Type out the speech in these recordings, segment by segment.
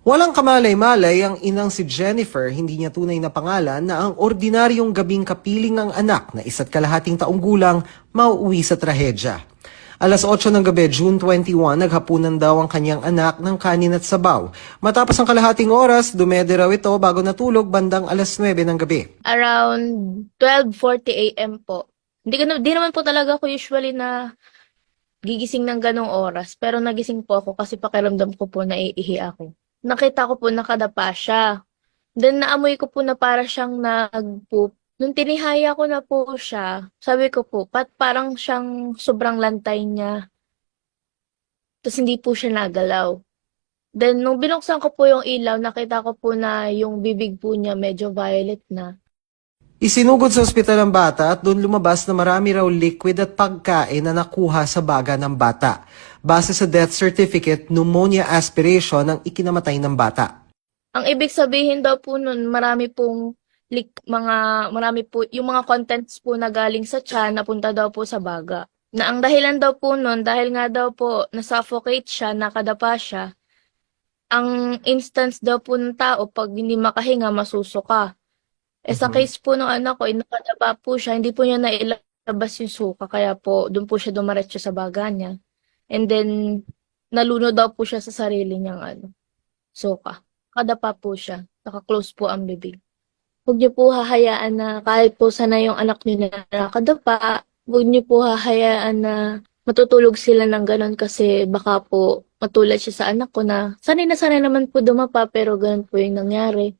Walang kamalay-malay ang inang si Jennifer, hindi niya tunay na pangalan, na ang ordinaryong gabing kapiling ang anak na 1.5 taong gulang mauuwi sa trahedya. Alas 8 ng gabi, June 21, naghapunan daw ang kanyang anak ng kanin at sabaw. Matapos ang kalahating oras, dumede raw ito bago natulog bandang alas 9 ng gabi. Around 12:40 a.m. po. Di naman po talaga ako usually na gigising ng ganong oras. Pero nagising po ako kasi pakiramdam ko po naiihi ako. Nakita ko po nakadapa siya. Then naamoy ko po na para siyang nag-poop. Nung tinihaya ko na po siya, sabi ko po, parang siyang sobrang lantay niya. Tapos hindi po siya nagalaw. Then nung binuksan ko po yung ilaw, nakita ko po na yung bibig po niya medyo violet na. Isinugod sa ospital ang bata at doon lumabas na marami raw liquid at pagkain na nakuha sa baga ng bata. Base sa death certificate, pneumonia aspiration ang ikinamatay ng bata. Ang ibig sabihin daw po nun, marami po, yung mga contents po na galing sa tiyan, napunta daw po sa baga. Na ang dahilan daw po nun, dahil nga daw po, nasuffocate siya, nakadapa siya, ang instance daw po ng tao, pag hindi makahinga, masusuka. Sa case po ng anak ko, nakadapa po siya, hindi po niya nailabas yung suka, kaya po, doon po siya dumaretso sa baga niya. And then, nalunod daw po siya sa sarili niyang suka. Nakadapa po siya, naka-close po ang bibig. Huwag niyo po hahayaan na kahit po sana yung anak niyo na nakadapa, huwag niyo po hahayaan na matutulog sila ng ganon kasi baka po matulad siya sa anak ko na sanay naman po dumapa pero ganon po yung nangyari.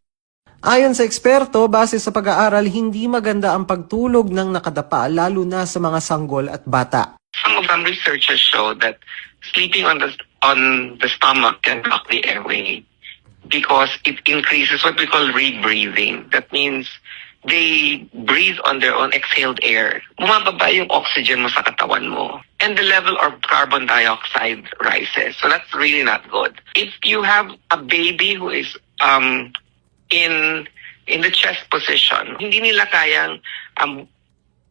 Ayon sa eksperto, base sa pag-aaral, hindi maganda ang pagtulog ng nakadapa lalo na sa mga sanggol at bata. Some of them researchers show that sleeping on the stomach can block the airway because it increases what we call rebreathing. That means they breathe on their own exhaled air. Bumababa yung oxygen mo sa katawan mo. And the level of carbon dioxide rises. So that's really not good. If you have a baby who is in the chest position, hindi nila kayang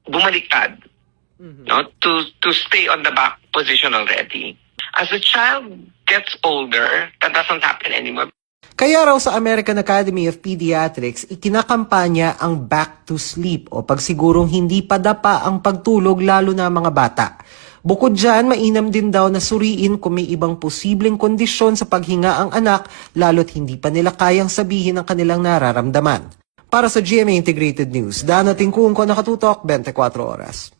bumaliktad, no, to stay on the back position already. As the child gets older, that doesn't happen anymore. Kaya raw sa American Academy of Pediatrics, ikinakampanya ang back to sleep o pagsigurong hindi pa dapa ang pagtulog lalo na mga bata. Bukod dyan, mainam din daw na suriin kung may ibang posibleng kondisyon sa paghinga ang anak lalo't hindi pa nila kayang sabihin ang kanilang nararamdaman. Para sa GMA Integrated News, Dano Tingkung ko, nakatutok 24 oras.